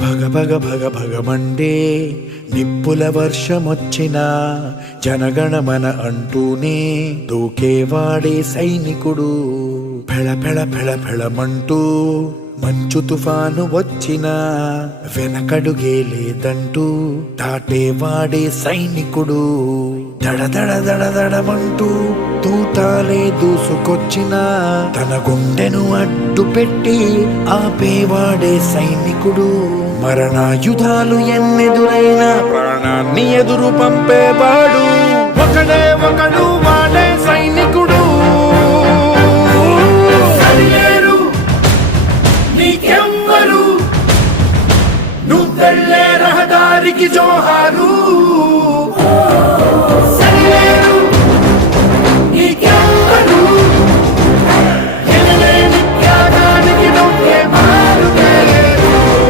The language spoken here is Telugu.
భగ భగ భగ భగమండే నిప్పుల వర్షమొచ్చినా జనగణమన అంటూనే దూకేవాడే సైనికుడు. ఫెళ ఫెళ ఫెళ ఫెళమంటూ మంచు తుఫాను వచ్చినా వెనకడుగే లేదంటూ దాటేవాడే సైనికుడు. దడ దడ దడ దడమంటూ తూటాలే దూసుకొచ్చినా తన గుండెను అడ్డు పెట్టి ఆపేవాడే సైనికుడు. మరణాయుధాలు ఎన్నెదురైనా ప్రాణాన్ని ఎదురు పంపేవాడు ఒకడే ఒకడు, వాడే సైనికుడు. సరిలేరు నీకెవ్వరు, నువ్వెళ్ళే రహదారికి జోహారు.